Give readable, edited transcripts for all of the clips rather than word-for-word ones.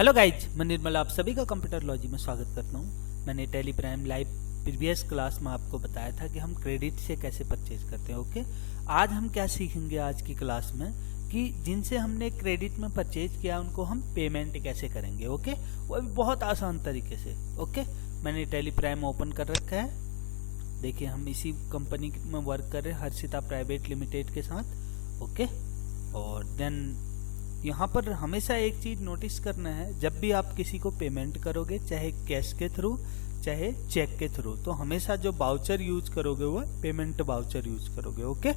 Hello guys, मैं निर्मल आप सभी का कंप्यूटर लॉजी में स्वागत करता हूँ। मैंने Tally Prime live previous class में आपको बताया था कि हम क्रेडिट से कैसे परचेज करते हैं। ओके, आज हम क्या सीखेंगे आज की क्लास में कि जिनसे हमने क्रेडिट में परचेज किया उनको हम पेमेंट कैसे करेंगे। ओके, वो भी बहुत आसान तरीके से। ओके, मैंने टेली प्राइम ओपन कर रखा है। देखिए, हम इसी कंपनी में वर्क कर रहे हैं, हर्षिता प्राइवेट लिमिटेड के साथ। ओके, और देन यहाँ पर हमेशा एक चीज नोटिस करना है, जब भी आप किसी को पेमेंट करोगे, चाहे कैश के थ्रू चाहे चेक के थ्रू, तो हमेशा जो बाउचर यूज करोगे वो पेमेंट बाउचर यूज करोगे। ओके,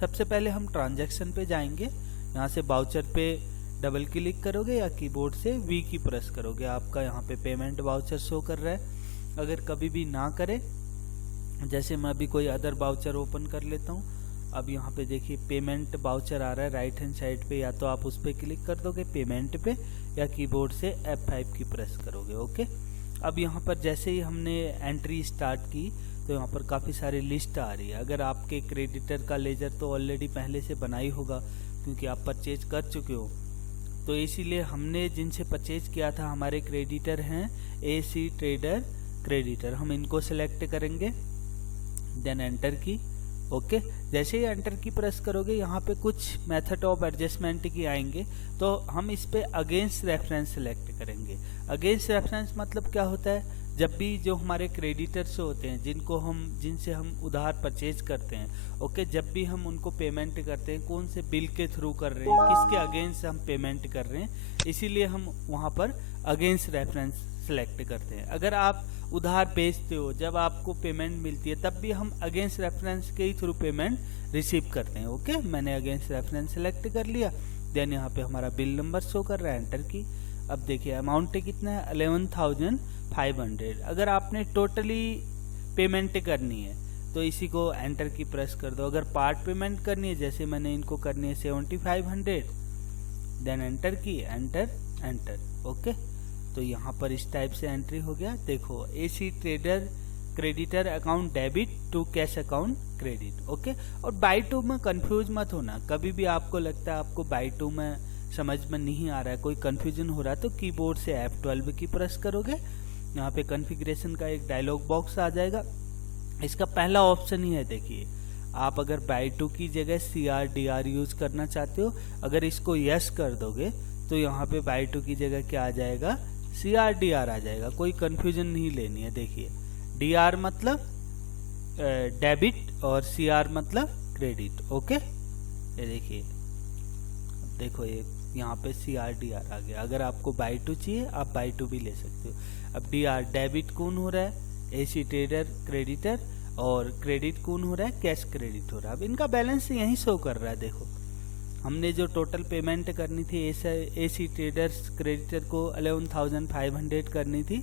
सबसे पहले हम ट्रांजैक्शन पे जाएंगे। यहाँ से बाउचर पे डबल क्लिक करोगे या कीबोर्ड से वी की प्रेस करोगे, आपका यहाँ पे पेमेंट बाउचर शो कर रहा है। अगर कभी भी ना करे, जैसे मैं अभी कोई अदर बाउचर ओपन कर लेता हूँ, अब यहाँ पे देखिए पेमेंट बाउचर आ रहा है राइट हैंड साइड पे, या तो आप उस पर क्लिक कर दोगे पेमेंट पे, या कीबोर्ड से F5 की प्रेस करोगे। ओके, अब यहाँ पर जैसे ही हमने एंट्री स्टार्ट की तो यहाँ पर काफ़ी सारी लिस्ट आ रही है। अगर आपके क्रेडिटर का लेजर तो ऑलरेडी पहले से बना ही होगा क्योंकि आप परचेज कर चुके हो, तो इसीलिए हमने जिनसे परचेज किया था हमारे क्रेडिटर हैं AC ट्रेडर क्रेडिटर। हम इनको सेलेक्ट करेंगे, देन एंटर की। ओके, जैसे ही एंटर की प्रेस करोगे यहाँ पे कुछ मेथड ऑफ एडजस्टमेंट की आएंगे, तो हम इस पे अगेंस्ट रेफरेंस सेलेक्ट करेंगे। अगेंस्ट रेफरेंस मतलब क्या होता है, जब भी जो हमारे क्रेडिटर्स होते हैं जिनसे हम उधार परचेज करते हैं, ओके, जब भी हम उनको पेमेंट करते हैं, कौन से बिल के थ्रू कर रहे हैं, किसके अगेंस्ट हम पेमेंट कर रहे हैं, इसीलिए हम वहाँ पर अगेंस्ट रेफरेंस सेलेक्ट करते हैं। अगर आप उधार बेचते हो, जब आपको पेमेंट मिलती है, तब भी हम अगेंस्ट रेफरेंस के ही थ्रू पेमेंट रिसीव करते हैं। ओके, मैंने अगेंस्ट रेफरेंस सेलेक्ट कर लिया। देन यहाँ पे हमारा बिल नंबर शो कर रहा है, एंटर की। अब देखिए अमाउंट कितना है, 11,500। अगर आपने टोटली पेमेंट करनी है तो इसी को एंटर की प्रेस कर दो। अगर पार्ट पेमेंट करनी है, जैसे मैंने इनको करनी है 7500, देन एंटर की, एंटर। ओके, तो यहाँ पर इस टाइप से एंट्री हो गया। देखो, AC trader creditor account debit to cash account credit. Okay, और बाई टू में कंफ्यूज मत होना। कभी भी आपको लगता है आपको बाई टू में समझ में नहीं आ रहा है, कोई कंफ्यूजन हो रहा है, तो कीबोर्ड से F12 की प्रेस करोगे। यहाँ पे कॉन्फ़िगरेशन का एक डायलॉग बॉक्स आ जाएगा। इसका पहला ऑप्शन ही है, देखिए, आप अगर बाई टू की जगह CRDR यूज करना चाहते हो, अगर इसको यस कर दोगे तो यहाँ पे बाई टू की जगह क्या आ जाएगा, CRDR आ जाएगा। कोई कंफ्यूजन नहीं लेनी है। देखिए, DR मतलब डेबिट और CR मतलब क्रेडिट। ओके, ये देखिए, देखो ये यहाँ पे CRDR आ गया। अगर आपको बाई टू चाहिए आप बाई टू भी ले सकते हो। अब DR डेबिट कौन हो रहा है, AC ट्रेडर क्रेडिटर, और क्रेडिट कौन हो रहा है, कैश क्रेडिट हो रहा है। अब इनका बैलेंस यहीं शो कर रहा है। देखो, हमने जो टोटल पेमेंट करनी थी AC ट्रेडर्स क्रेडिटर को 11,500 करनी थी,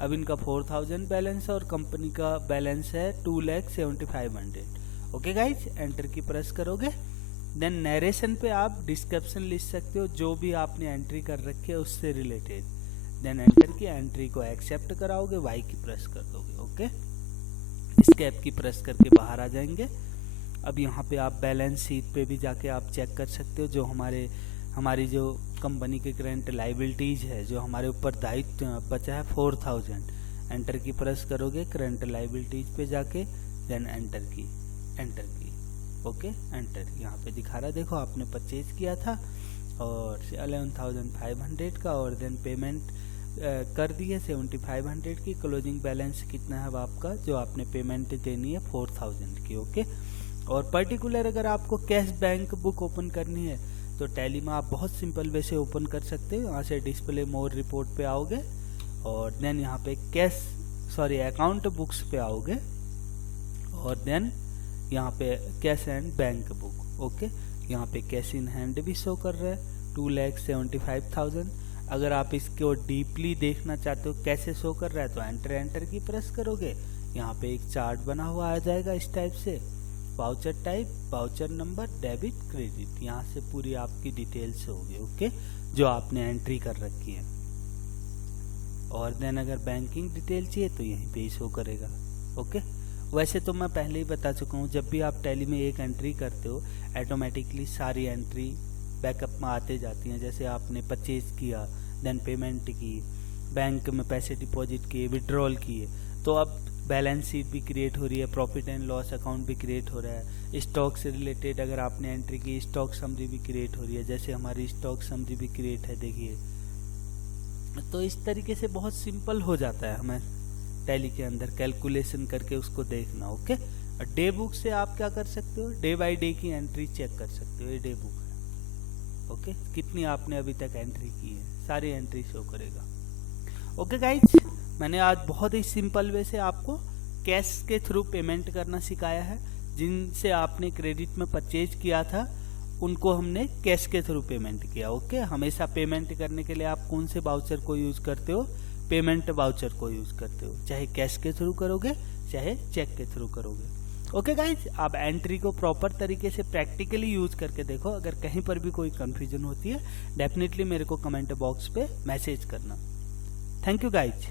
अब इनका 4,000 बैलेंस और कंपनी का बैलेंस है 2,75,000। ओके गाइज, एंटर की प्रेस करोगे। देन नरेशन पे आप डिस्क्रिप्शन लिख सकते हो, जो भी आपने एंट्री कर रखी है उससे रिलेटेड। देन एंटर की, एंट्री को एक्सेप्ट कराओगे, Y की प्रेस कर दोगे। ओके, एस्केप की प्रेस करके बाहर आ जाएंगे। अब यहाँ पे आप बैलेंस शीट पे भी जाके आप चेक कर सकते हो, जो हमारी जो कंपनी के करंट लाइबिलिटीज है, जो हमारे ऊपर दायित्व बचा है 4,000। एंटर की प्रेस करोगे करंट लाइबिलिटीज पे जाके, देन एंटर की। Okay, enter. यहाँ पे दिखा रहा है, देखो आपने परचेज किया था और 11,500 का, और देन पेमेंट कर दी है 7500 की। क्लोजिंग बैलेंस कितना है आपका, जो आपने पेमेंट देनी है 4,000 की। ओके, और पर्टिकुलर अगर आपको कैश बैंक बुक ओपन करनी है तो टैली में आप बहुत सिंपल वे से ओपन कर सकते हो। यहाँ से डिस्प्ले मोर रिपोर्ट पे आओगे और देन यहाँ पे अकाउंट बुक्स पे आओगे, और देन यहाँ पे cash and bank book. Okay, यहाँ पे कैश इन हैंड भी शो कर रहा है 2,75,000। अगर आप इसको डीपली देखना चाहते हो कैसे शो कर रहा है, तो एंटर की प्रेस करोगे। यहाँ पे एक चार्ट बना हुआ आ जाएगा इस टाइप से, voucher type, voucher number, debit, credit. यहाँ से पूरी आपकी डिटेल्स होगी। ओके, जो आपने एंट्री कर रखी है। और देन अगर बैंकिंग डिटेल चाहिए तो यहीं पे ही शो करेगा। ओके, वैसे तो मैं पहले ही बता चुका हूँ, जब भी आप टैली में एक एंट्री करते हो, ऑटोमेटिकली सारी एंट्री बैकअप में आते जाती हैं। जैसे आपने परचेज किया, देन पेमेंट की, बैंक में पैसे डिपॉजिट किए, विड्रॉल किए, तो अब बैलेंस शीट भी क्रिएट हो रही है, प्रॉफिट एंड लॉस अकाउंट भी क्रिएट हो रहा है, स्टॉक से रिलेटेड अगर आपने एंट्री की स्टॉक समरी भी क्रिएट हो रही है, जैसे हमारी स्टॉक समरी भी क्रिएट है देखिए। तो इस तरीके से बहुत सिंपल हो जाता है हमें टैली के अंदर कैलकुलेशन करके उसको देखना। ओके, और डे बुक से आप क्या कर सकते हो, डे बाय डे की एंट्री चेक कर सकते हो, ये डे बुक है। ओके, कितनी आपने अभी तक एंट्री की है, सारी एंट्री शो करेगा। ओके गाइज, मैंने आज बहुत ही सिंपल वे से आपको कैश के थ्रू पेमेंट करना सिखाया है। जिनसे आपने क्रेडिट में परचेज किया था उनको हमने कैश के थ्रू पेमेंट किया। ओके, हमेशा पेमेंट करने के लिए आप कौन से वाउचर को यूज करते हो, पेमेंट वाउचर को यूज करते हो, चाहे कैश के थ्रू करोगे चाहे चेक के थ्रू करोगे। ओके गाइज, आप एंट्री को प्रॉपर तरीके से प्रैक्टिकली यूज करके देखो। अगर कहीं पर भी कोई कंफ्यूजन होती है डेफिनेटली मेरे को कमेंट बॉक्स पे मैसेज करना। Thank you guys.